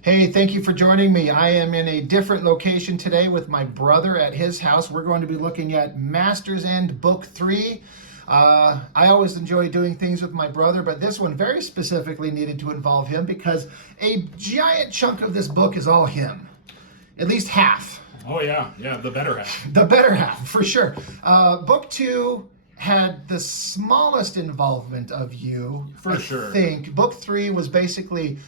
Hey, thank you for joining me. I am in a different location today with my brother at his house. We're going to be looking at Master's End Book 3. I always enjoy doing things with my brother, but this one very specifically needed to involve him because a giant chunk of this book is all him. At least half. Oh yeah, the better half. The better half, for sure. Book 2 had the smallest involvement of you. For sure. I think. Book 3 was basically...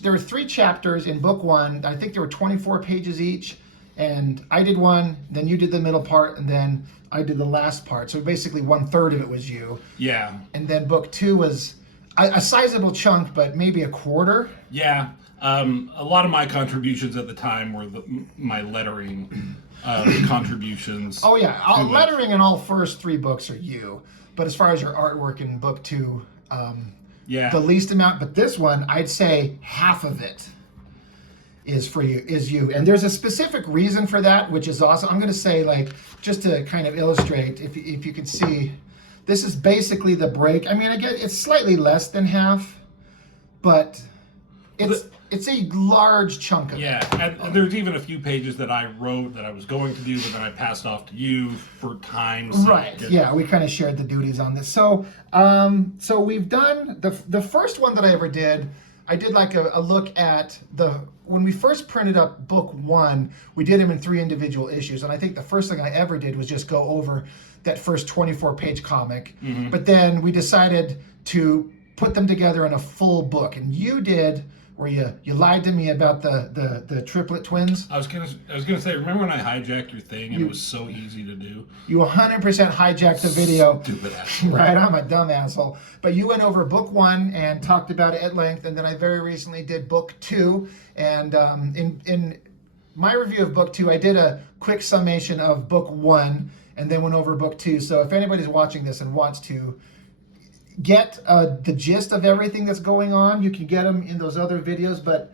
there were 3 chapters in book 1. I think there were 24 pages each, and I did one, then you did the middle part, and then I did the last part. So basically 1/3 of it was you. Yeah. And then book 2 was a sizable chunk, but maybe a quarter. Yeah. A lot of my contributions at the time were my lettering contributions. Oh yeah, lettering in all first 3 books are you, but as far as your artwork in book 2, yeah, the least amount. But this one, I'd say half of it is you. And there's a specific reason for that, which is awesome. I'm going to say, like, just to kind of illustrate, if you can see, this is basically the break. I mean, I guess it's slightly less than half, but it's a large chunk of it. Yeah, and there's even a few pages that I wrote that I was going to do, but then I passed off to you for time's sake. Right. Yeah, we kind of shared the duties on this. So, so we've done the first one that I ever did. I did like a look at when we first printed up book 1. We did them in 3 individual issues, and I think the first thing I ever did was just go over that first 24-page comic. Mm-hmm. But then we decided to put them together in a full book, and you did. Where you lied to me about the triplet twins. I was gonna say, remember when I hijacked your thing and it was so easy to do? You 100% hijacked the video. Stupid asshole. Right, I'm a dumb asshole. But you went over book 1 and talked about it at length, and then I very recently did book 2. And in my review of book 2, I did a quick summation of book 1 and then went over book 2. So if anybody's watching this and wants to get the gist of everything that's going on, you can get them in those other videos. But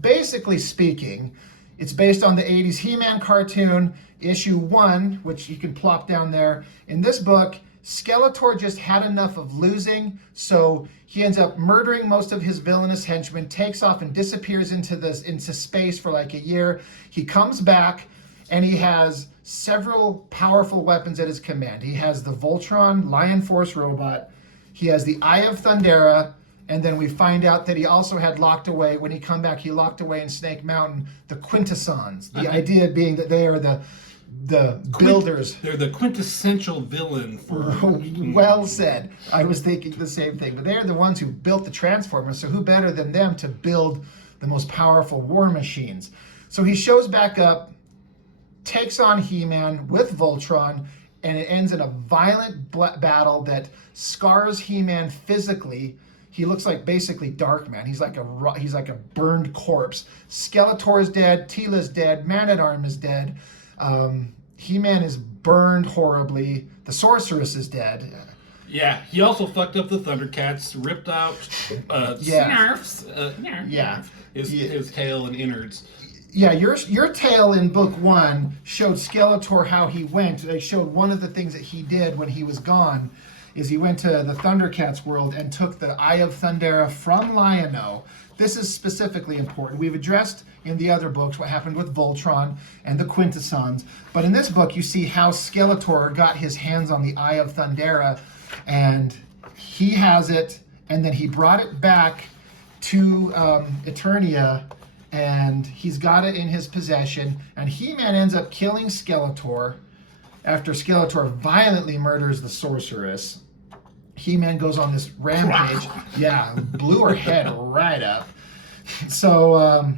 basically speaking, it's based on the 80s He-Man cartoon, issue 1, which you can plop down there. In this book, Skeletor just had enough of losing, so he ends up murdering most of his villainous henchmen, takes off and disappears into space for like a year. He comes back, and he has several powerful weapons at his command. He has the Voltron Lion Force robot. He has the Eye of Thundera, and then we find out that he also had locked away, when he come back, he locked away in Snake Mountain, the Quintessons. The idea being that they are the builders. They're the quintessential villain for... Well said. I was thinking the same thing. But they're the ones who built the Transformers, so who better than them to build the most powerful war machines? So he shows back up, takes on He-Man with Voltron, and it ends in a violent battle that scars He-Man physically. He looks like basically Darkman. He's like a burned corpse. Skeletor's dead. Teela's dead. Man-at-Arm is dead. He-Man is burned horribly. The Sorceress is dead. Yeah, he also fucked up the Thundercats, ripped out his tail and innards. Yeah, your tale in book 1 showed Skeletor how he went. They showed one of the things that he did when he was gone is he went to the Thundercats world and took the Eye of Thundera from Lion-O. This is specifically important. We've addressed in the other books what happened with Voltron and the Quintessons, but in this book you see how Skeletor got his hands on the Eye of Thundera, and he has it, and then he brought it back to Eternia, and he's got it in his possession, and He-Man ends up killing Skeletor after Skeletor violently murders the Sorceress. He-Man goes on this rampage. Yeah, blew her head right up. So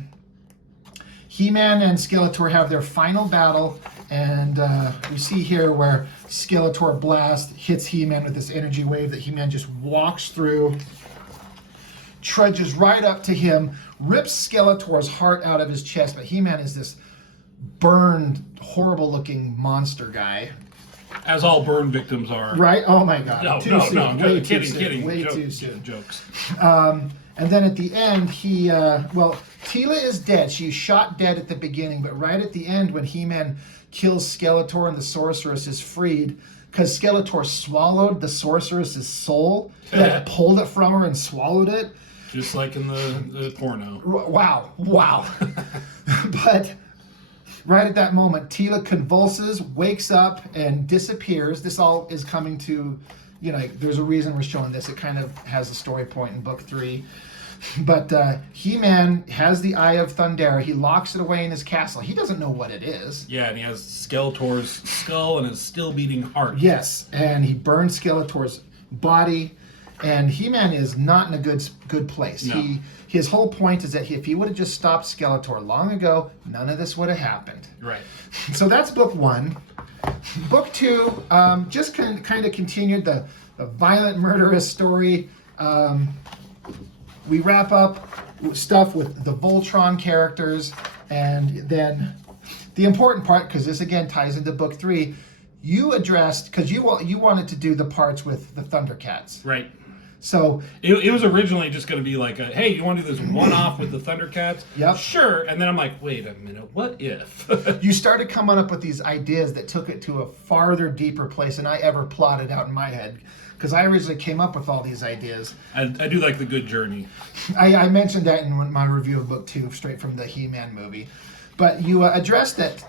He-Man and Skeletor have their final battle, and we see here where Skeletor blast hits He-Man with this energy wave that He-Man just walks through, trudges right up to him, rips Skeletor's heart out of his chest, but He-Man is this burned, horrible-looking monster guy. As all burn victims are. Right? Oh my God. No, too soon. no, kidding. Way too soon. Jokes. And then at the end, Teela is dead. She's shot dead at the beginning, but right at the end when He-Man kills Skeletor and the Sorceress is freed, because Skeletor swallowed the Sorceress's soul, like pulled it from her and swallowed it. just like in the porno. Wow. But right at that moment, Tila convulses, wakes up, and disappears. This all is coming to, there's a reason we're showing this. It kind of has a story point in book 3. But He-Man has the Eye of Thundera. He locks it away in his castle. He doesn't know what it is. Yeah, and he has Skeletor's skull and his still beating heart. Yes, and he burns Skeletor's body. And He-Man is not in a good place. No. His whole point is that if he would have just stopped Skeletor long ago, none of this would have happened. Right. So that's book 1. Book 2 just kind of continued the violent, murderous story. We wrap up stuff with the Voltron characters, and then the important part, because this again ties into book 3, you addressed, because you wanted to do the parts with the Thundercats. Right. So it was originally just going to be like, hey, you want to do this one-off with the Thundercats? Yep. Sure. And then I'm like, wait a minute, what if? you started coming up with these ideas that took it to a farther, deeper place than I ever plotted out in my head. Because I originally came up with all these ideas. I do like the good journey. I mentioned that in my review of book 2, straight from the He-Man movie. But you addressed that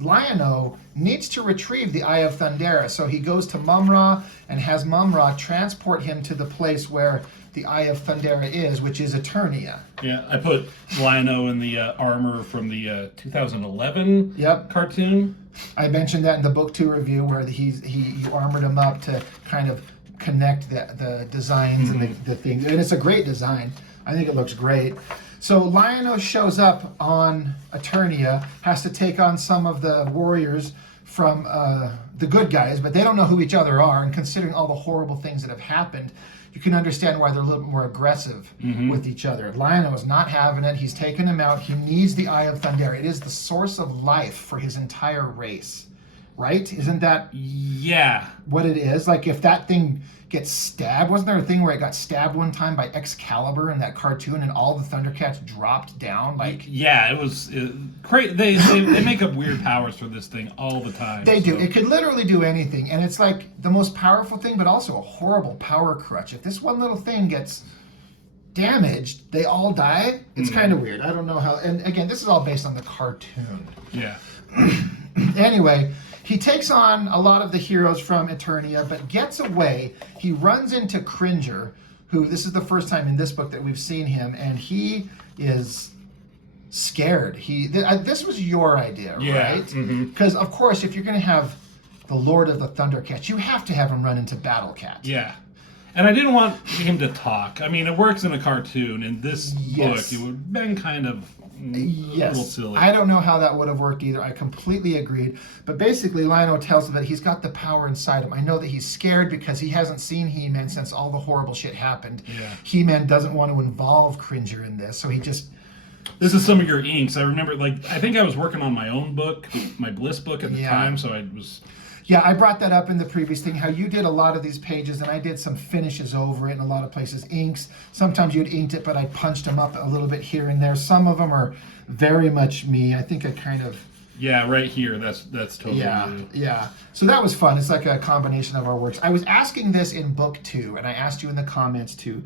Lion-O needs to retrieve the Eye of Thundera. So he goes to Mum-Ra and has Mum-Ra transport him to the place where the Eye of Thundera is, which is Eternia. Yeah, I put Lion-O in the armor from the 2011 cartoon. I mentioned that in the book 2 review where you armored him up to kind of connect the designs and the things. And it's a great design. I think it looks great. So Lion-O shows up on Eternia, has to take on some of the warriors from the good guys, but they don't know who each other are. And considering all the horrible things that have happened, you can understand why they're a little bit more aggressive with each other. Lion-O is not having it. He's taken him out. He needs the Eye of Thundera. It is the source of life for his entire race, right? Isn't that what it is? Like if that thing gets stabbed, wasn't there a thing where it got stabbed one time by Excalibur in that cartoon and all the Thundercats dropped down? It was crazy. They make up weird powers for this thing all the time. They do. It could literally do anything, and it's like the most powerful thing, but also a horrible power crutch. If this one little thing gets damaged, they all die. It's kind of weird. I don't know how. And again, this is all based on the cartoon. Yeah. Anyway, he takes on a lot of the heroes from Eternia, but gets away. He runs into Cringer, who this is the first time in this book that we've seen him, and he is scared. This was your idea, right? Because, of course, if you're going to have the Lord of the Thundercats, you have to have him run into Battle Cat. Yeah. And I didn't want him to talk. I mean, it works in a cartoon. In this book, it would have been kind of a little silly. I don't know how that would have worked either. I completely agreed. But basically, Lion-O tells him that he's got the power inside him. I know that he's scared because he hasn't seen He-Man since all the horrible shit happened. Yeah. He-Man doesn't want to involve Cringer in this, so he just... This is some of your inks. I remember, I think I was working on my own book, my Bliss book at the time, so I was... Yeah, I brought that up in the previous thing, how you did a lot of these pages, and I did some finishes over it in a lot of places. Inks, sometimes you'd inked it, but I punched them up a little bit here and there. Some of them are very much me. I think I kind of... Yeah, right here. That's totally you. Yeah. So that was fun. It's like a combination of our works. I was asking this in book 2, and I asked you in the comments to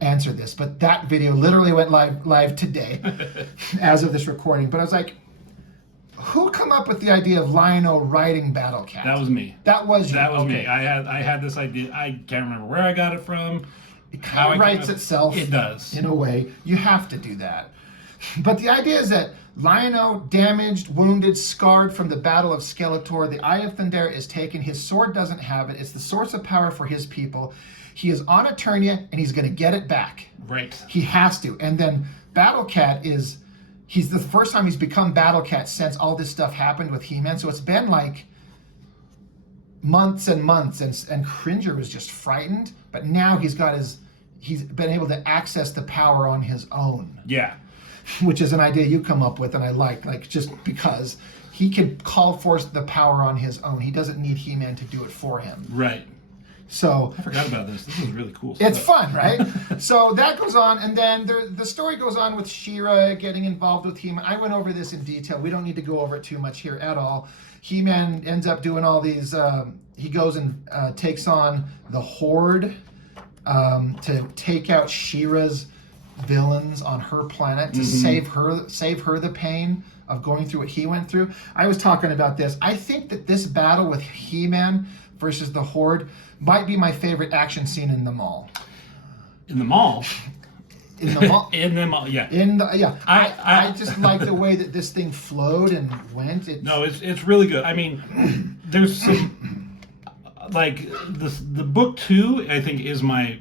answer this, but that video literally went live today as of this recording. But I was like, who come up with the idea of Lion-O riding Battle Cat? That was me. That was you. That was me. I had this idea. I can't remember where I got it from. It kind of writes itself. It does. In a way. You have to do that. But the idea is that Lion-O, damaged, wounded, scarred from the Battle of Skeletor, the Eye of Thundera is taken. His sword doesn't have it. It's the source of power for his people. He is on Eternia, and he's going to get it back. Right. He has to. And then Battle Cat is... He's the first time he's become Battle Cat since all this stuff happened with He-Man. So it's been like months and months, and Cringer was just frightened. But now he's been able to access the power on his own. Yeah. Which is an idea you come up with, and I like just because he can call forth the power on his own. He doesn't need He-Man to do it for him. Right. So I forgot about this. This is really cool stuff. It's fun, right? So that goes on, and then the story goes on with She-Ra getting involved with He-Man. I went over this in detail. We don't need to go over it too much here at all. He-Man ends up doing all these... he goes and takes on the Horde, to take out She-Ra's villains on her planet, to save her the pain of going through what he went through. I was talking about this. I think that this battle with He-Man versus the Horde might be my favorite action scene in the mall. In the mall? In the mall. In the mall, yeah. I just like the way that this thing flowed and went. It's really good. I mean, there's some, like, the book 2, I think, is my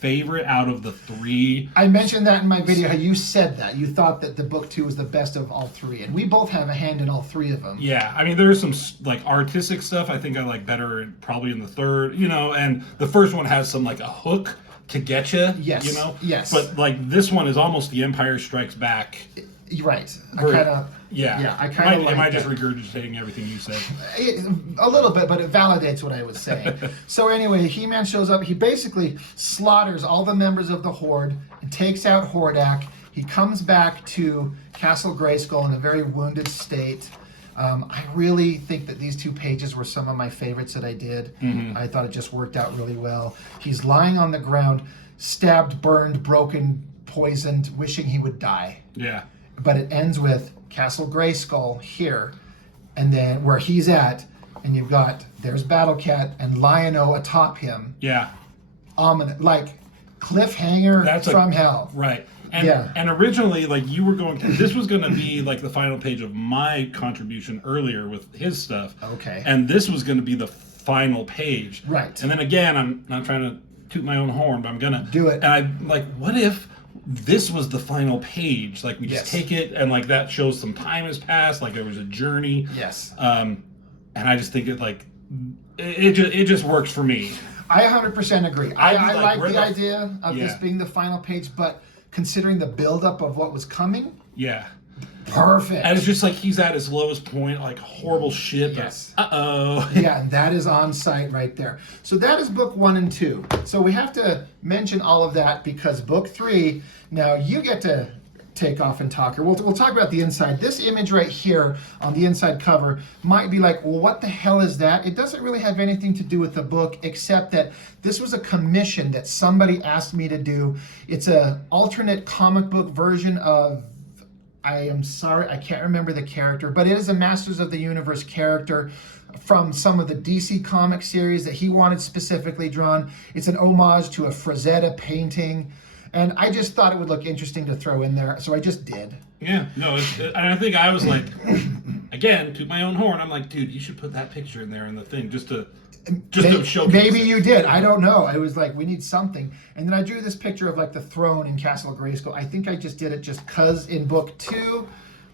favorite out of the 3. I mentioned that in my video, how you said that. You thought that the book 2 was the best of all 3, and we both have a hand in all 3 of them. Yeah, I mean, there's some, like, artistic stuff I think I like better probably in the 3rd, and the first one has some, like, a hook to get you, Yes. Yes. But, like, this one is almost The Empire Strikes Back. Right. I kind of... Yeah. I kind of like Am I just that. regurgitating everything you said? A little bit, but it validates what I was saying. So anyway, He-Man shows up. He basically slaughters all the members of the Horde and takes out Hordak. He comes back to Castle Grayskull in a very wounded state. I really think that these 2 pages were some of my favorites that I did. I thought it just worked out really well. He's lying on the ground, stabbed, burned, broken, poisoned, wishing he would die. Yeah. But it ends with Castle Grayskull here, and then where he's at, and you've got, there's Battle Cat and Lion-O atop him. Yeah. Ominous, like cliffhanger from hell. Right. And originally, like, you were going to, this was going to be like the final page of my contribution earlier with his stuff. Okay. And this was going to be the final page. Right. And then again, I'm not trying to toot my own horn, but I'm going to do it. And I'm like, what if this was the final page? Like, we just take it and, like, that shows some time has passed, like there was a journey. Yes. And I just think it just works for me. I 100% agree. I like the the idea of this being the final page, but considering the buildup of what was coming, yeah, perfect. And it's just like he's at his lowest point, like horrible shit. Yes. Uh-oh. Yeah, and that is on site right there. So that is book 1 and 2. So we have to mention all of that because book 3, now you get to take off and talk. Or we'll talk about the inside. This image right here on the inside cover might be like, well, what the hell is that? It doesn't really have anything to do with the book, except that this was a commission that somebody asked me to do. It's an alternate comic book version of, I am sorry, I can't remember the character, but it is a Masters of the Universe character from some of the DC comic series that he wanted specifically drawn. It's an homage to a Frazetta painting. And I just thought it would look interesting to throw in there, so I just did. Yeah, no, and I think I was like, again, toot my own horn. I'm like, dude, you should put that picture in there in the thing just to show. Maybe you did. I don't know. I was like, we need something. And then I drew this picture of like the throne in Castle Grayskull. I think I just did it just because in book 2,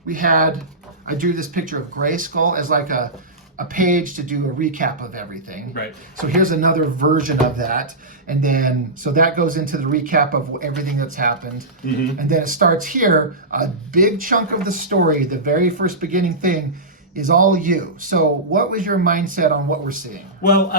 I drew this picture of Grayskull as like a page to do a recap of everything. Right. So here's another version of that. And then, so that goes into the recap of everything that's happened. And then it starts here. A big chunk of the story, the very first beginning thing, is all you. So what was your mindset on what we're seeing? Well,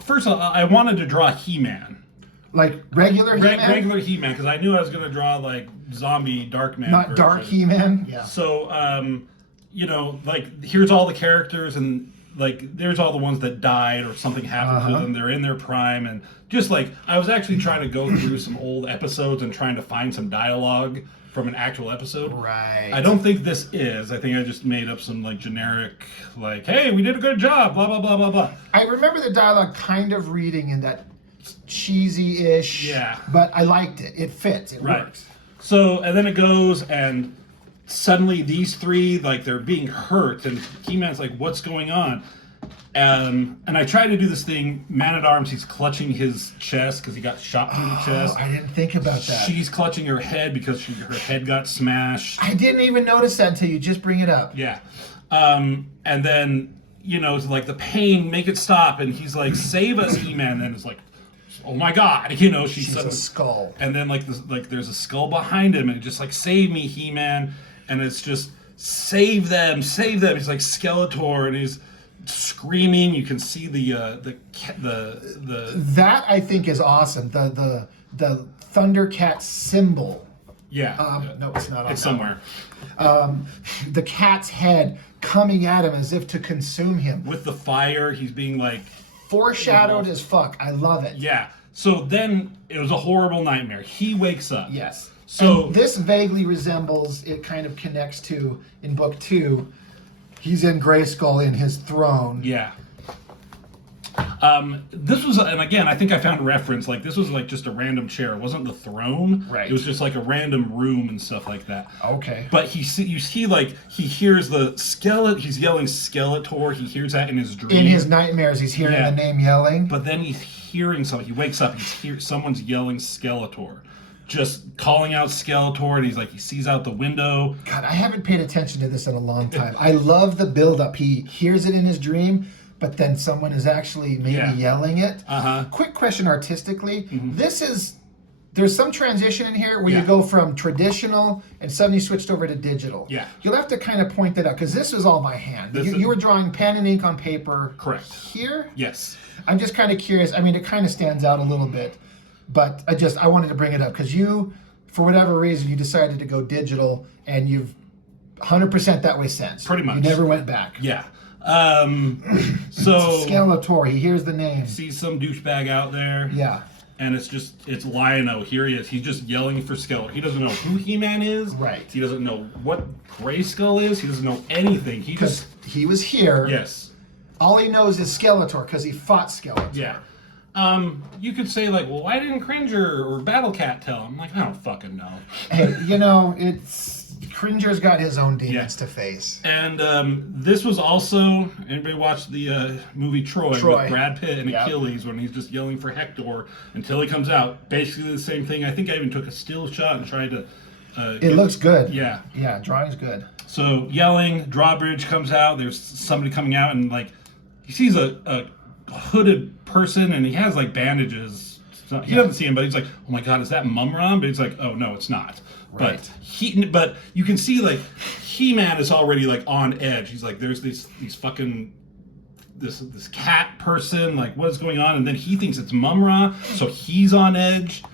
first of all, I wanted to draw He-Man. Like regular He-Man? Regular He-Man, because I knew I was going to draw, like, zombie Darkman. Not version. Dark He-Man? Yeah. So, like, here's all the characters, and, like, there's all the ones that died or something happened to them. They're in their prime, and just, like, I was actually trying to go through some old episodes and trying to find some dialogue from an actual episode. Right. I don't think this is. I think I just made up some, like, generic, like, hey, we did a good job, blah, blah, blah, blah, blah. I remember the dialogue kind of reading in that cheesy-ish. Yeah. But I liked it. It fits. It works. So, and then it goes, and suddenly these 3, like, they're being hurt, and He-Man's like, what's going on? And I tried to do this thing, Man-at-Arms, he's clutching his chest because he got shot through the chest. I didn't think about that. She's clutching her head because her head got smashed. I didn't even notice that until you just bring it up. Yeah. And then, it's like the pain, make it stop, and he's like, save us, He-Man, and it's like, oh my God, she's a skull. And then there's a skull behind him, and just like, save me, He-Man, and it's just, save them. He's like Skeletor, and he's screaming. You can see the that I think is awesome. The Thundercat symbol. Yeah. No, it's not on. It's somewhere. The cat's head coming at him as if to consume him. With the fire, he's being like foreshadowed as fuck. I love it. Yeah. So then it was a horrible nightmare. He wakes up. Yes. So and this vaguely resembles, it kind of connects to, in book 2, he's in Grayskull in his throne. yeah. This was, and again, I think I found a reference. Like, this was like just a random chair. It wasn't the throne. Right. It was just like a random room and stuff like that. Okay. But you see, like, he hears the skeleton. He's yelling Skeletor. He hears that in his dream. In his nightmares, he's hearing the name yelling. But then he's hearing something. He wakes up. Someone's yelling Skeletor, just calling out Skeletor, and he's like, he sees out the window. God, I haven't paid attention to this in a long time. I love the build-up. He hears it in his dream, but then someone is actually maybe yelling it. Quick question artistically. There's some transition in here where you go from traditional and suddenly switched over to digital. Yeah. You'll have to kind of point that out because this was all by hand. You were drawing pen and ink on paper. Correct. Here? Yes. I'm just kind of curious. I mean, it kind of stands out a little bit, but I wanted to bring it up because you, for whatever reason, you decided to go digital and you've 100% that way since. Pretty much. You never went back. Yeah. So Skeletor, he hears the name. Sees some douchebag out there. Yeah. And it's Lion-O. Here he is. He's just yelling for Skeletor. He doesn't know who He-Man is. Right. He doesn't know what Grayskull is. He doesn't know anything. Because he was here. Yes. All he knows is Skeletor because he fought Skeletor. Yeah. You could say, like, well, why didn't Cringer or Battle Cat tell him? Like, I don't fucking know. Hey, Cringer's got his own demons to face. And this was also, anybody watched the movie Troy with Brad Pitt and Achilles when he's just yelling for Hector until he comes out. Basically the same thing. I think I even took a still shot and tried to... it looks good. Yeah. Yeah, drawing's good. So yelling, drawbridge comes out. There's somebody coming out and, like, he sees a hooded person and he has, like, bandages. So he doesn't see him, but he's like, oh my God, is that Mumram? But he's like, oh no, it's not. Right. But you can see, like, He-Man is already, like, on edge. He's like, there's these fucking this cat person, like, what's going on? And then he thinks it's Mumra, so he's on edge.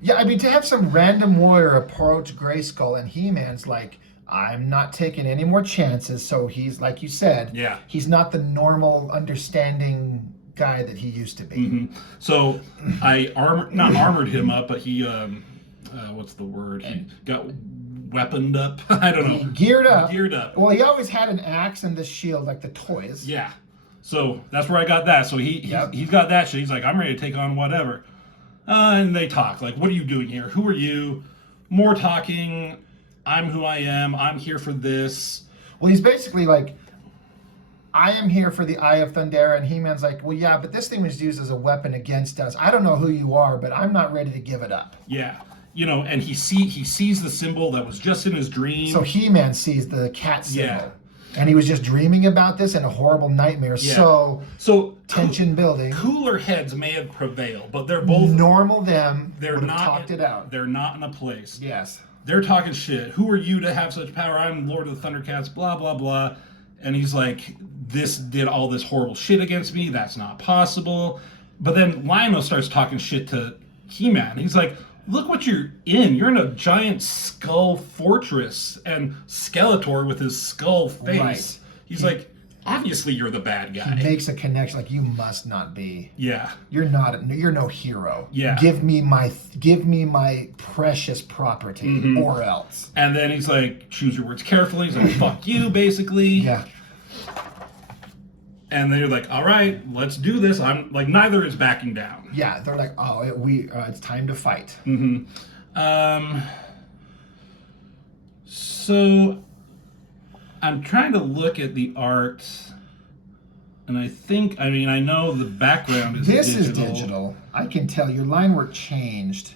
Yeah, I mean, to have some random warrior approach Grayskull and He-Man's like, I'm not taking any more chances. So he's, like you said, he's not the normal, understanding guy that he used to be. So I not armored him up, but he what's the word? He got weaponed up. I don't know. Geared up. Geared up. Well, he always had an axe and the shield, like the toys. Yeah. So that's where I got that. So he's got that shit. He's like, I'm ready to take on whatever. And they talk. Like, what are you doing here? Who are you? More talking. I'm who I am. I'm here for this. Well, he's basically like, I am here for the Eye of Thundera, and He-Man's like, well, yeah, but this thing was used as a weapon against us. I don't know who you are, but I'm not ready to give it up. Yeah. You know, and he sees the symbol that was just in his dream. So He-Man sees the cat symbol. Yeah. And he was just dreaming about this in a horrible nightmare. Yeah. So tension building. Cooler heads may have prevailed, but they're both normal. They're not talked it out. They're not in a place. Yes. They're talking shit. Who are you to have such power? I'm Lord of the Thundercats. Blah blah blah. And he's like, this did all this horrible shit against me. That's not possible. But then Lion-O starts talking shit to He-Man. He's like, look what you're in. You're in a giant skull fortress. And Skeletor with his skull face. Right. He's like, obviously you're the bad guy. He makes a connection like, you must not be. Yeah. You're no hero. Yeah. Give me my precious property or else. And then he's like, choose your words carefully. He's like, fuck you, basically. Yeah. And then you're like, all right, let's do this. I'm like, neither is backing down. Yeah, they're like, oh, it's time to fight. So I'm trying to look at the art, and I know the background is digital. This is digital. I can tell your line work changed.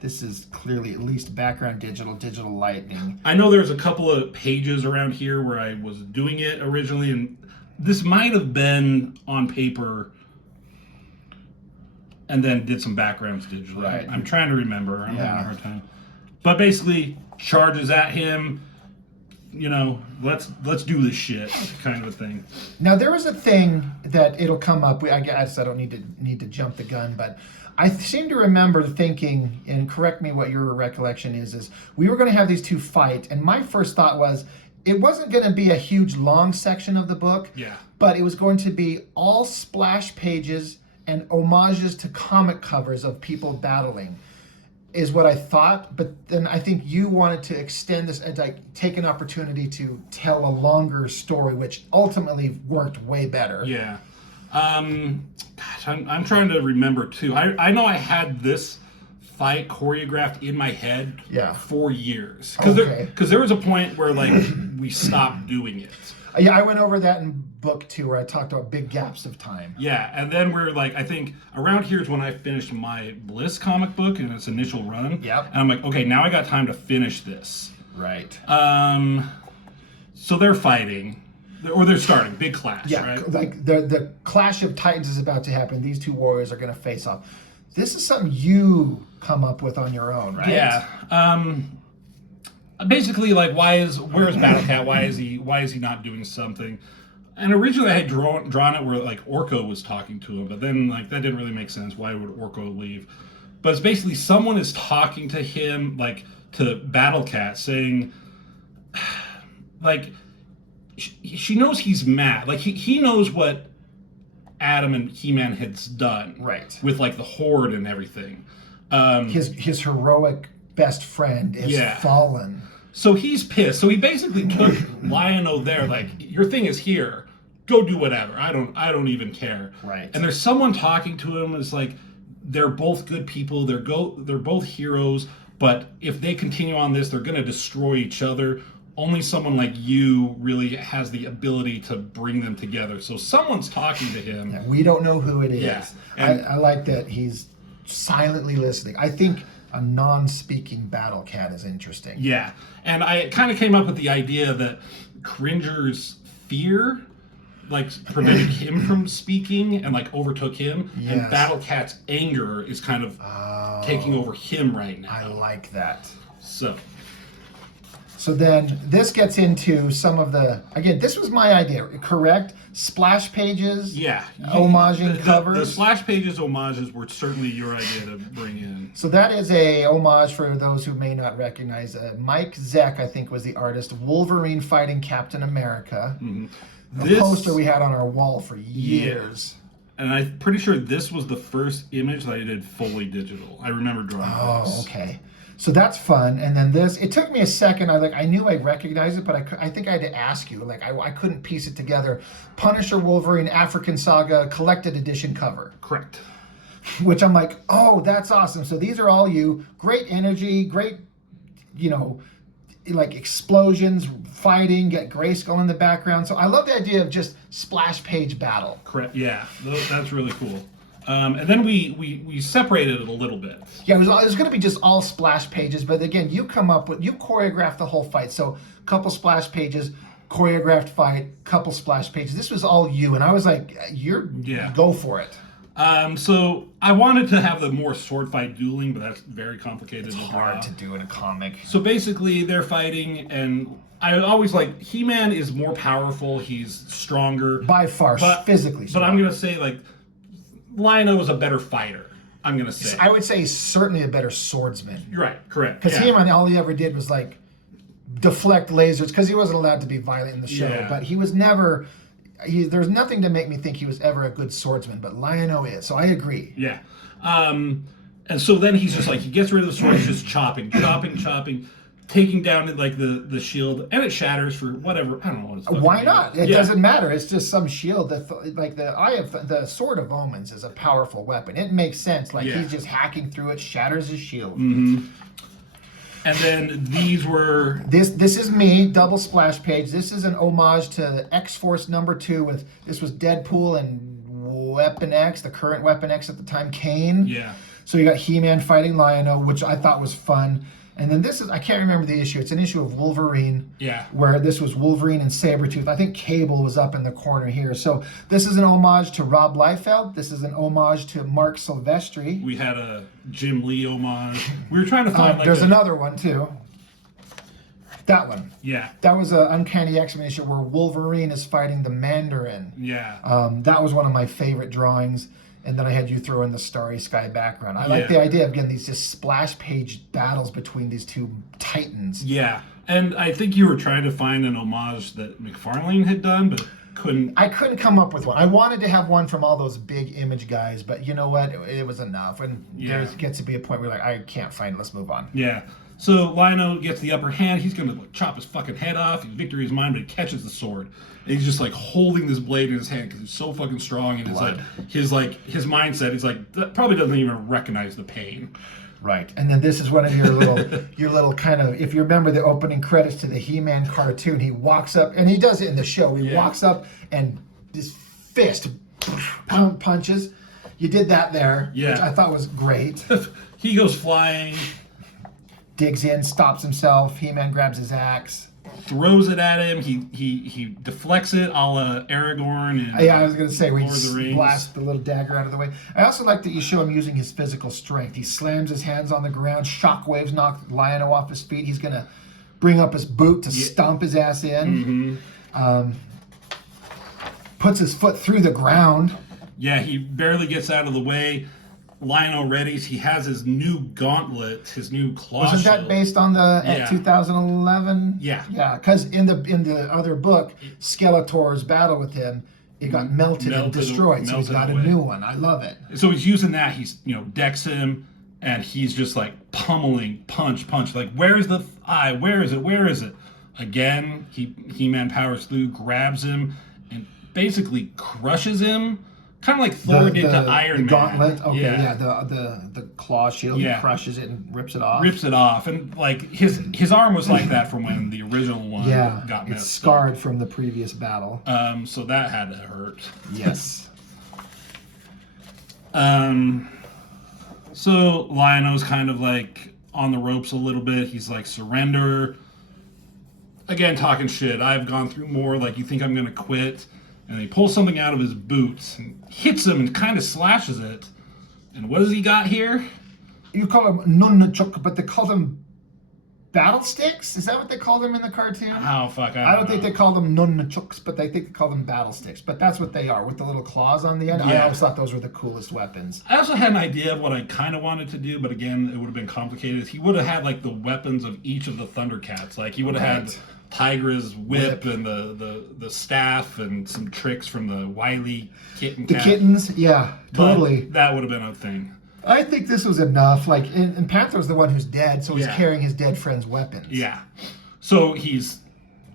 This is clearly at least background digital lighting. I know there's a couple of pages around here where I was doing it originally, and this might have been on paper and then did some backgrounds digitally. Right. I'm trying to remember. I'm having a hard time. But basically, charges at him, you know, let's do this shit kind of a thing. Now, there was a thing that it'll come up. I guess I don't need to jump the gun, but I seem to remember thinking, and correct me what your recollection is we were going to have these two fight, and my first thought was, it wasn't going to be a huge long section of the book, but it was going to be all splash pages and homages to comic covers of people battling is what I thought, but then I think you wanted to extend this and like take an opportunity to tell a longer story, which ultimately worked way better. Yeah. Gosh, I'm trying to remember too. I know I had this fight choreographed in my head for years. Because there was a point where like we stopped doing it. Yeah, I went over that in book 2 where I talked about big gaps of time. Yeah, and then we're like, I think around here is when I finished my Bliss comic book in its initial run. Yep. And I'm like, okay, now I got time to finish this. Right. So they're fighting, or they're starting, big clash, right? Like the clash of titans is about to happen. These two warriors are going to face off. This is something you come up with on your own, right? Yeah. Basically, like, where's Battlecat? Why is he not doing something? And originally I had drawn it where like Orko was talking to him, but then like that didn't really make sense. Why would Orko leave? But it's basically someone is talking to him, like to Battlecat, saying, like, she knows he's mad. Like he knows what Adam and He-Man has done, right? With like the Horde and everything. His heroic best friend is fallen. So he's pissed. So he basically took Lion-O there, like, your thing is here. Go do whatever. I don't even care. Right. And there's someone talking to him. It's like they're both good people. They're both heroes. But if they continue on this, they're gonna destroy each other. Only someone like you really has the ability to bring them together. So someone's talking to him. Yeah, we don't know who it is. Yeah. I like that he's silently listening. I think a non-speaking Battlecat is interesting. Yeah, and I kind of came up with the idea that Cringer's fear, like, prevented him from speaking and, like, overtook him, and Battlecat's anger is kind of taking over him right now. I like that. So then this gets into some of the, again, this was my idea, correct? Splash pages, homaging covers. The splash pages homages were certainly your idea to bring in. So that is a homage for those who may not recognize. Mike Zeck, I think, was the artist. Wolverine fighting Captain America. Mm-hmm. The poster we had on our wall for years. Yeah. And I'm pretty sure this was the first image that I did fully digital. I remember drawing this. Oh, okay. So that's fun. And then this, it took me a second. I knew I recognized it, but I think I had to ask you. Like, I couldn't piece it together. Punisher Wolverine African Saga collected edition cover. Correct. Which I'm like, oh, that's awesome. So these are all you. Great energy, great, like explosions, fighting, get Grayskull in the background. So I love the idea of just splash page battle. Correct. Yeah, that's really cool. And then we separated it a little bit. Yeah, it was going to be just all splash pages, but again, you choreographed the whole fight. So a couple splash pages, choreographed fight, couple splash pages. This was all you, and I was like, go for it. So I wanted to have the more sword fight dueling, but that's very complicated. It's hard to do in a comic. So basically, they're fighting, and I always like He-Man is more powerful. He's stronger by far, physically. But I'm gonna say like Lion-O was a better fighter. I'm gonna say. I would say he's certainly a better swordsman. You're right, correct. Because He-Man, all he ever did was like deflect lasers, because he wasn't allowed to be violent in the show. Yeah. But he was never. There's nothing to make me think he was ever a good swordsman, but Lion-O is. So I agree. Yeah. And so then he's just like, he gets rid of the sword, he's just chopping, taking down like the shield, and it shatters for whatever. I don't know what it's Why not? It doesn't matter. It's just some shield. Like the Sword of Omens is a powerful weapon. It makes sense. Like he's just hacking through it, shatters his shield. Mm-hmm. And then these were... This is me, double splash page. This is an homage to X-Force #2. This was Deadpool and Weapon X, the current Weapon X at the time, Kane. Yeah. So you got He-Man fighting Lion-O, which I thought was fun. And then this is, I can't remember the issue. It's an issue of Wolverine. Yeah. Where this was Wolverine and Sabretooth. I think Cable was up in the corner here. So this is an homage to Rob Liefeld. This is an homage to Mark Silvestri. We had a Jim Lee homage. We were trying to find there's another one too. That one. Yeah. That was an Uncanny X-Men issue where Wolverine is fighting the Mandarin. Yeah. That was one of my favorite drawings. And then I had you throw in the Starry Sky background. I like the idea of getting these just splash page battles between these two titans. Yeah. And I think you were trying to find an homage that McFarlane had done, but couldn't. I couldn't come up with one. I wanted to have one from all those big Image guys, but you know what? It was enough. And there gets to be a point where like, I can't find it. Let's move on. Yeah. So Lion-O gets the upper hand. He's gonna chop his fucking head off. Victory is mine, but he catches the sword. And he's just like holding this blade in his hand because he's so fucking strong. And his mindset is like that probably doesn't even recognize the pain. Right, and then this is one of your little kind of, if you remember the opening credits to the He-Man cartoon, he walks up, and he does it in the show, he walks up and his fist punches. You did that there, which I thought was great. He goes flying. Digs in, stops himself, He-Man grabs his axe. Throws it at him. He deflects it, a la Aragorn. And I was going to say, we blast the little dagger out of the way. I also like that you show him using his physical strength. He slams his hands on the ground. Shockwaves knock Lion-O off his feet. He's going to bring up his boot to stomp his ass in. Puts his foot through the ground. Yeah, he barely gets out of the way. Lion-O readies. He has his new gauntlet, his new claw Wasn't shield. that based on the 2011? Yeah. Yeah, because in the other book, Skeletor's battle with him, it got melted and destroyed. So he's got a new one. I love it. So he's using that. He's decks him, and he's just like pummeling, punch. Like, where's the eye? Where is it? Again, He-Man powers through, grabs him, and basically crushes him. Kind of like Thor did to Iron Man. Gauntlet, okay, yeah, the claw shield, he crushes it and rips it off. And like his arm was like that from when the original one got messed. It's scarred from the previous battle. So that had to hurt. Yes. So Lion-O's kind of like on the ropes a little bit. He's like, surrender. Again, talking shit. I've gone through more. Like, you think I'm gonna quit? And he pulls something out of his boots and hits him and kind of slashes it. And what does he got here? You call them nunchuk, but they call them battle sticks? Is that what they call them in the cartoon? Oh, fuck. I don't think they call them nunchucks, but I think they call them battle sticks. But that's what they are, with the little claws on the end. I always thought those were the coolest weapons. I also had an idea of what I kind of wanted to do, but again, it would have been complicated. He would have had, like, the weapons of each of the Thundercats. Like, he would have had Tigra's whip and the staff and some tricks from the Wily kitten cat. The kittens, yeah, totally. But that would have been a thing. I think this was enough. Like, and Panther's the one who's dead, so he's carrying his dead friend's weapons. Yeah. So he's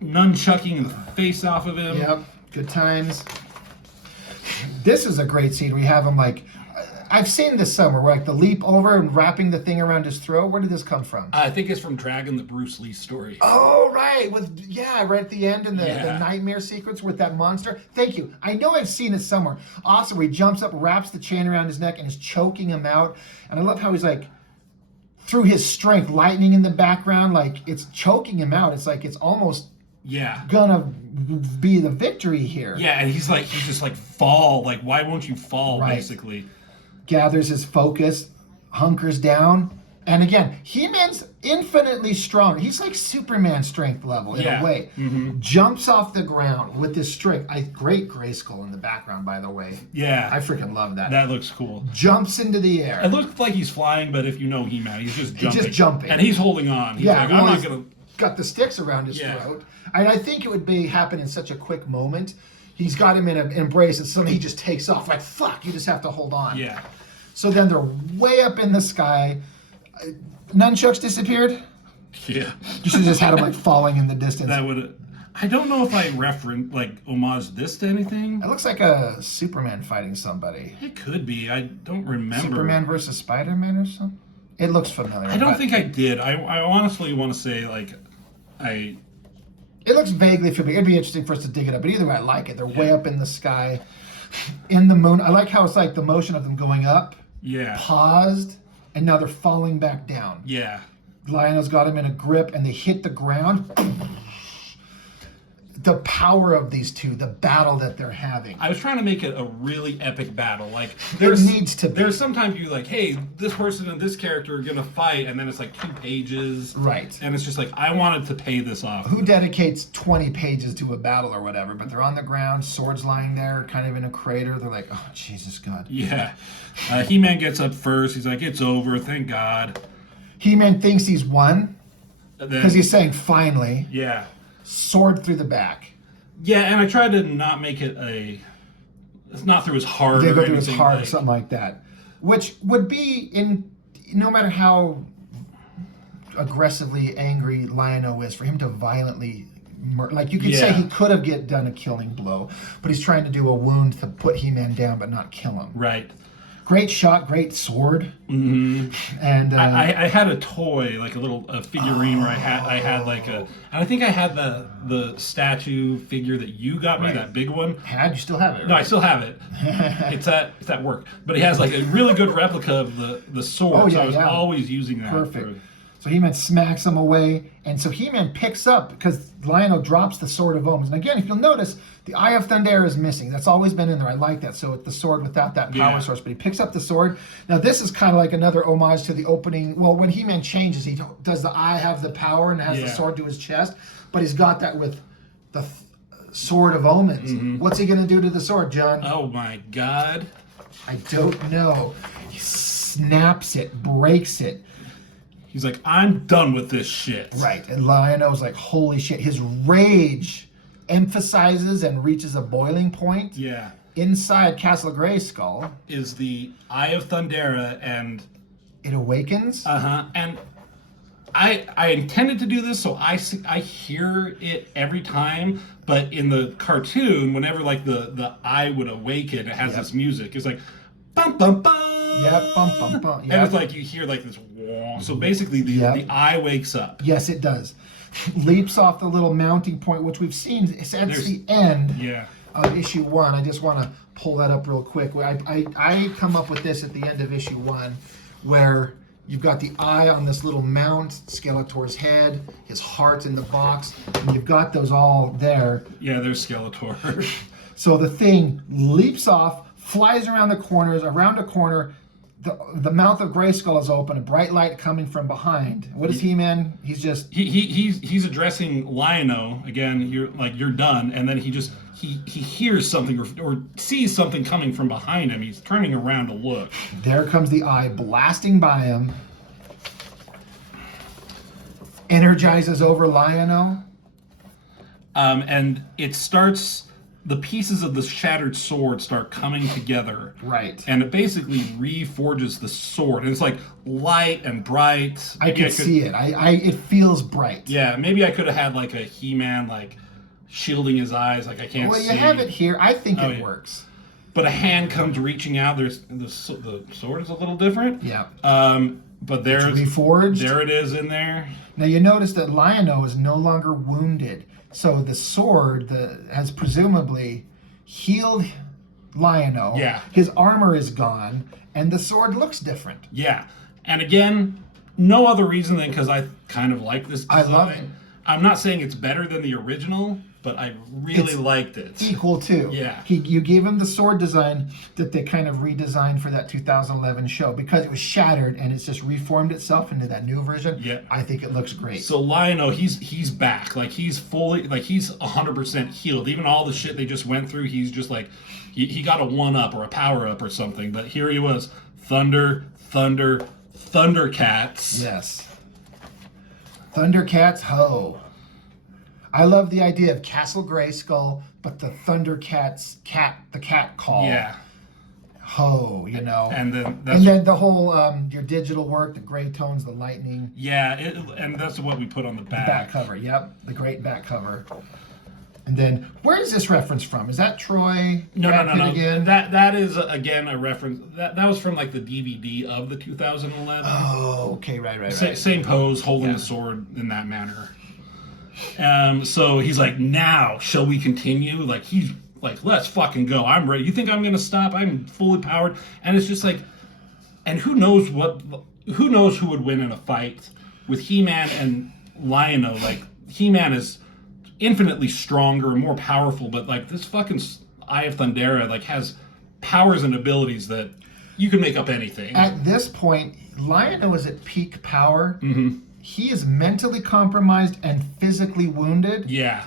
nunchucking the face off of him. Yep, good times. This is a great scene. We have him like, I've seen this somewhere, where like the leap over and wrapping the thing around his throat. Where did this come from? I think it's from Dragon, the Bruce Lee story. Oh, right. Right at the end in the nightmare sequence with that monster. Thank you. I know I've seen it somewhere. Also, he jumps up, wraps the chain around his neck, and is choking him out. And I love how he's like, through his strength, lightning in the background, like it's choking him out. It's like it's almost gonna be the victory here. Yeah, and he's just like, fall. Like, why won't you fall, basically? Gathers his focus, hunkers down, and again, He-Man's infinitely strong. He's like Superman strength level in a way. Jumps off the ground with his strength. Great Grayskull in the background, by the way. Yeah, I freaking love that. That looks cool. Jumps into the air. It looks like he's flying, but if you know He-Man, he's just jumping. He's just jumping, and he's holding on. He's like, I'm not gonna. Got the sticks around his throat, and I think it would happen in such a quick moment. He's got him in an embrace, and suddenly he just takes off. Like, fuck, you just have to hold on. Yeah. So then they're way up in the sky. Nunchucks disappeared? Yeah. You should have just had them, like, falling in the distance. That would... I don't know if I homage this to anything. It looks like a Superman fighting somebody. It could be. I don't remember. Superman versus Spider-Man or something? It looks familiar. I don't think I did. I honestly want to say, It looks vaguely familiar. It'd be interesting for us to dig it up. But either way, I like it. They're way up in the sky, in the moon. I like how it's like the motion of them going up, paused, and now they're falling back down. Yeah. Lion-O's got him in a grip, and they hit the ground. The power of these two, the battle that they're having. I was trying to make it a really epic battle. Like, it needs to be. There's sometimes you're like, hey, this person and this character are gonna fight, and then it's like 2 pages. Right. And it's just like, I wanted to pay this off. Who dedicates 20 pages to a battle or whatever? But they're on the ground, swords lying there, kind of in a crater. They're like, oh, Jesus God. Yeah. He-Man gets up first. He's like, it's over, thank God. He-Man thinks he's won because he's saying, finally. Yeah. Sword through the back. Yeah, and I tried to not make it it's not through his heart They or go through his anything heart or like, something like that, which would be in no matter how aggressively angry Lion-O is, for him to violently like you could say he could have done a killing blow, but he's trying to do a wound to put He-Man down but not kill him. Right. Great shot, great sword. Mm-hmm. And I had a toy, like a figurine where I had like and I think I had the statue figure that you got me, that big one. You still have it, right? No, I still have it. it's at work, but he has like a really good replica of the sword. Oh, yeah, so I was always using that. Perfect. So He-Man smacks him away, and so He-Man picks up, because Lion-O drops the Sword of Omens. And again, if you'll notice, the Eye of Thundera is missing. That's always been in there. I like that. So it's the sword without that power source, but he picks up the sword. Now this is kind of like another homage to the opening. Well, when He-Man changes, he does the eye have the power and has the sword to his chest, but he's got that with the Sword of Omens. Mm-hmm. What's he going to do to the sword, John? Oh my God. I don't know. He snaps it, breaks it. He's like, I'm done with this shit. Right, and Lion-O's like, holy shit. His rage emphasizes and reaches a boiling point. Yeah. Inside Castle Grayskull is the Eye of Thundera, and it awakens. And I intended to do this, so I hear it every time. But in the cartoon, whenever like the eye would awaken, it has this music. It's like, bum bum bum. Yep, bum bum bum. Yep. And it's like you hear like this. So basically, the eye wakes up. Yes, it does. Leaps off the little mounting point, which we've seen since the end of issue 1. I just want to pull that up real quick. I come up with this at the end of issue 1, where you've got the eye on this little mount, Skeletor's head, his heart in the box, and you've got those all there. Yeah, there's Skeletor. So the thing leaps off, flies around the corners, around a corner. The mouth of Grayskull is open, a bright light coming from behind. What is He-Man? He's just he's addressing Lion-O again. You're done, and then he hears something or sees something coming from behind him. He's turning around to look. There comes the eye blasting by him, energizes over Lion-O, and it starts. The pieces of the shattered sword start coming together. Right. And it basically reforges the sword. And it's like light and bright. I could see it. It feels bright. Yeah, maybe I could have had like a He-Man like shielding his eyes, like I can't see. Well, you have it here. I think it works. But a hand comes reaching out. There's the sword is a little different. Yeah. But there's reforged. There it is in there. Now you notice that Lion-O is no longer wounded. So the sword has presumably healed Lion-O. Yeah. His armor is gone, and the sword looks different. Yeah. And again, no other reason than because I kind of like this design. I love it. I'm not saying it's better than the original, but I really liked it. Equal to. Yeah. You gave him the sword design that they kind of redesigned for that 2011 show because it was shattered and it's just reformed itself into that new version. Yeah. I think it looks great. So Lion-O, he's back. Like he's fully, like he's 100% healed. Even all the shit they just went through, he's just like, he got a 1-up or a power-up or something. But here he was, Thundercats. Yes. Thundercats, ho. I love the idea of Castle Grayskull, but the Thundercats the cat call. Yeah. Ho, you know. And then the whole your digital work, the gray tones, the lightning. Yeah, and that's what we put on the back. The back cover, yep, the great back cover. And then, where is this reference from? Is that Troy? No. Again? That is again a reference. That was from like the DVD of the 2011. Oh, okay, right. Same pose, holding the sword in that manner. So he's like, now shall we continue? Like he's like, let's fucking go. I'm ready. You think I'm gonna stop? I'm fully powered. And it's just like, and who knows who would win in a fight with He-Man and Lion-O? Like He-Man is infinitely stronger and more powerful, but like this fucking Eye of Thundera like has powers and abilities that you can make up anything. At this point, Lion-O is at peak power. Mm-hmm. He is mentally compromised and physically wounded. Yeah.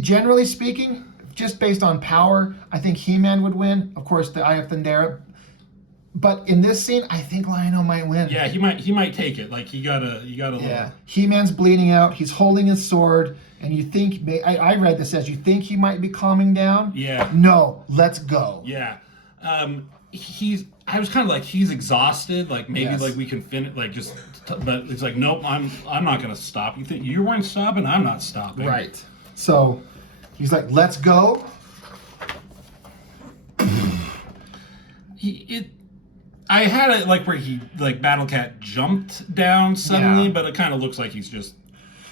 Generally speaking, just based on power, I think He-Man would win. Of course, the Eye of Thundera But in this scene, I think Lion-O might win. Yeah, he might take it. Like you gotta. Yeah. He-Man's bleeding out. He's holding his sword, and you think I read this as you think he might be calming down. Yeah. No, let's go. Yeah. I was kind of like he's exhausted. Like maybe Yes. like we can finish. Like just. But it's like nope. I'm not gonna stop. You think you weren't stopping? I'm not stopping. Right. So he's like, let's go. I had it like where he like Battle Cat jumped down suddenly, but it kind of looks like he's just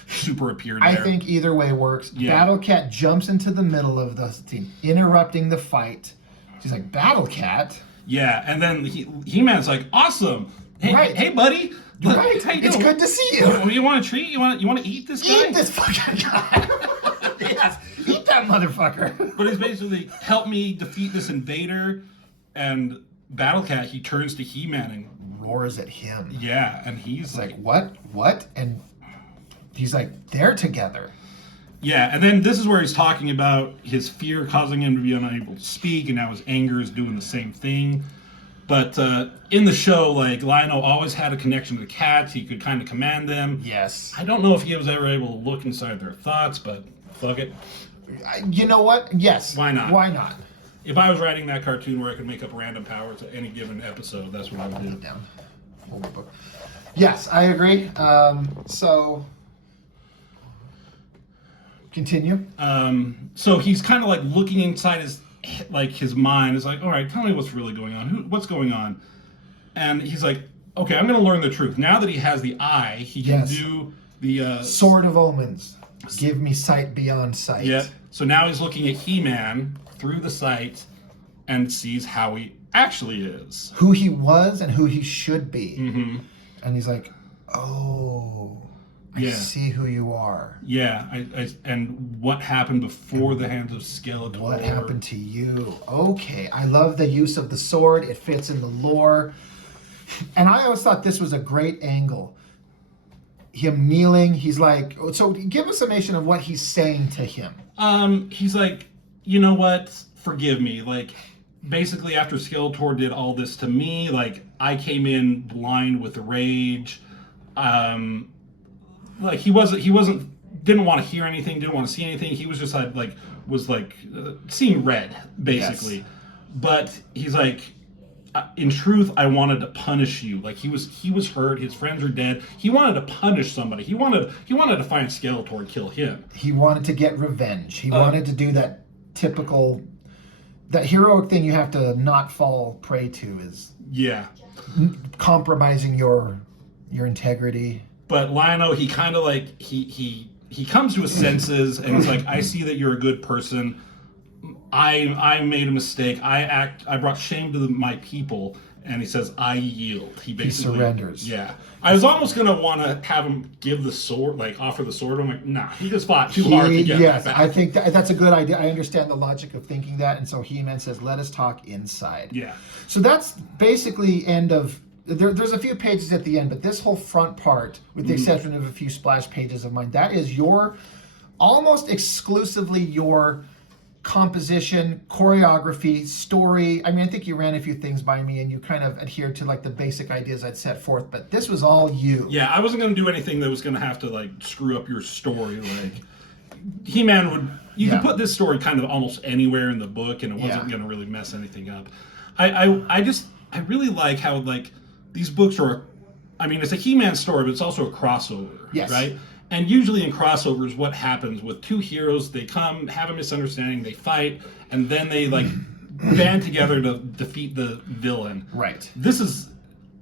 super appeared there. I think either way works. Yeah. Battle Cat jumps into the middle of the scene, interrupting the fight. She's like, Battle Cat? Yeah, and then He-Man's like, awesome. Hey, Right. hey, buddy. Right. How you It's doing? good to see you. You want a treat? You want to eat this guy? Eat this fucking guy. Yes. Eat that motherfucker. But he's basically help me defeat this invader, and Battle Cat he turns to He-Man and Roars at him. yeah, and he's It's like, what? And he's like, they're together. yeah, and then this is where he's talking about his fear causing him to be unable to speak, and now his anger is doing the same thing. But in the show, like Lion-O always had a connection to the cats. He could kind of command them. Yes. I don't know if he was ever able to look inside their thoughts, but fuck it. You know what? Yes. Why not? Why not? If I was writing that cartoon where I could make up random powers at any given episode, that's what I would do. Down. Hold the book. Yes, I agree. So continue. So he's kind of like looking inside his mind. Is like, all right, tell me what's really going on. What's going on? And he's like, okay, I'm going to learn the truth. Now that he has the eye, he can Yes. do the Sword of Omens. Give me sight beyond sight. yeah. So now he's looking at He-Man through the sight and sees how he actually is. Who he was and who he should be. Mm-hmm. And he's like, oh, I Yeah. see who you are. Yeah, and what happened before the hands of Skeletor? What happened to you? Okay, I love the use of the sword. It fits in the lore. And I always thought this was a great angle. Him kneeling, he's like, so give a summation of what he's saying to him. He's like, you know what? Forgive me. Like, basically, after Skeletor did all this to me, like, I came in blind with rage. Like, didn't want to hear anything, didn't want to see anything. He was just seeing red, basically. Yes. But he's like, in truth, I wanted to punish you. Like he was hurt. His friends are dead. He wanted to punish somebody. He wanted to find Skeletor and kill him. He wanted to get revenge. He wanted to do that typical, that heroic thing you have to not fall prey to is Yeah. compromising your integrity. But Lion-O, he kind of like he comes to his senses and he's like, I see that you're a good person. I made a mistake. I brought shame to my people, and he says, I yield. He basically surrenders. Yeah. I was almost gonna want to have him give the sword, like offer the sword. I'm like, nah, he just fought too hard to get Yes, that back. I think that's a good idea. I understand the logic of thinking that, and so He-Man says, "Let us talk inside." Yeah. So that's basically end of. There's a few pages at the end, but this whole front part, with the exception of a few splash pages of mine, that is your almost exclusively your composition, choreography, story. I mean, I think you ran a few things by me and you kind of adhered to like the basic ideas I'd set forth, but this was all you. Yeah, I wasn't gonna do anything that was gonna have to like screw up your story. Like He-Man would, you could put this story kind of almost anywhere in the book, and it wasn't gonna really mess anything up. I really like how like these books are. I mean, it's a He-Man story, but it's also a crossover, right? And usually in crossovers, what happens with two heroes, they come, have a misunderstanding, they fight, and then they like band together to defeat the villain. Right. This is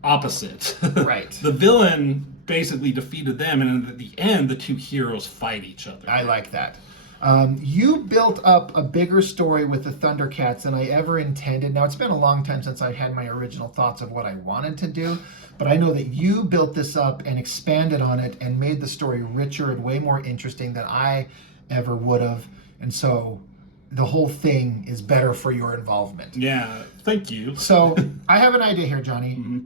opposite. Right. The villain basically defeated them, and at the end, the two heroes fight each other. I like that. You built up a bigger story with the Thundercats than I ever intended. Now, it's been a long time since I had my original thoughts of what I wanted to do, but I know that you built this up and expanded on it and made the story richer and way more interesting than I ever would have. And so the whole thing is better for your involvement. Yeah, thank you. So I have an idea here, Johnny.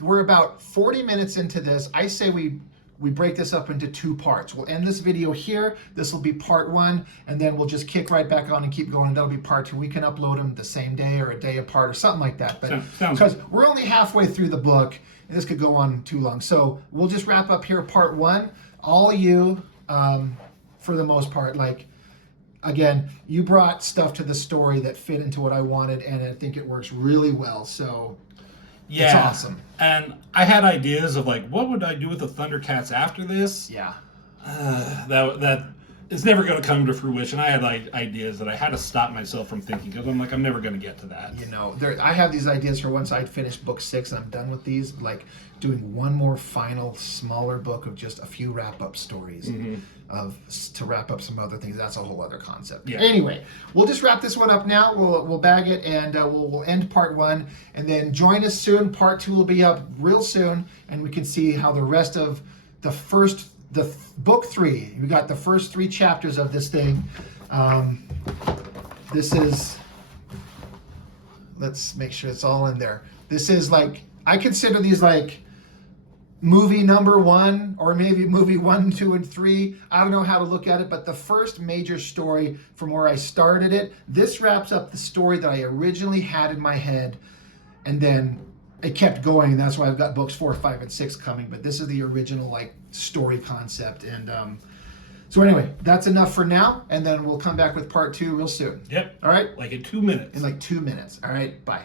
We're about 40 minutes into this. I say we we break this up into 2 parts. We'll end this video here. This will be part 1, and then we'll just kick right back on and keep going. That'll be part 2. We can upload them the same day or a day apart or something like that. But because we're only halfway through the book, and this could go on too long. So we'll just wrap up here part 1. All you, for the most part, like, again, you brought stuff to the story that fit into what I wanted, and I think it works really well. So yeah, it's awesome. And I had ideas of like, what would I do with the Thundercats after this? Yeah. That is never going to come to fruition. I had like ideas that I had to stop myself from thinking because I'm like, I'm never going to get to that. You know, I have these ideas for once I'd finished book 6 and I'm done with these, like doing one more final smaller book of just a few wrap-up stories to wrap up some other things. That's a whole other concept. Yeah. Anyway, we'll just wrap this one up now. We'll bag it and we'll end part 1, and then join us soon. Part 2 will be up real soon, and we can see how the rest of the book 3. We got the first 3 chapters of this thing. This is. Let's make sure it's all in there. This is like, I consider these like movie number 1, or maybe movie 1, 2, and 3. I don't know how to look at it, but the first major story from where I started it. This wraps up the story that I originally had in my head, and then it kept going, and that's why I've got books 4, 5, and 6 coming. But this is the original like story concept, and so anyway, that's enough for now, and then we'll come back with part 2 real soon. Yep. All right. Like in 2 minutes. In like 2 minutes. All right. Bye.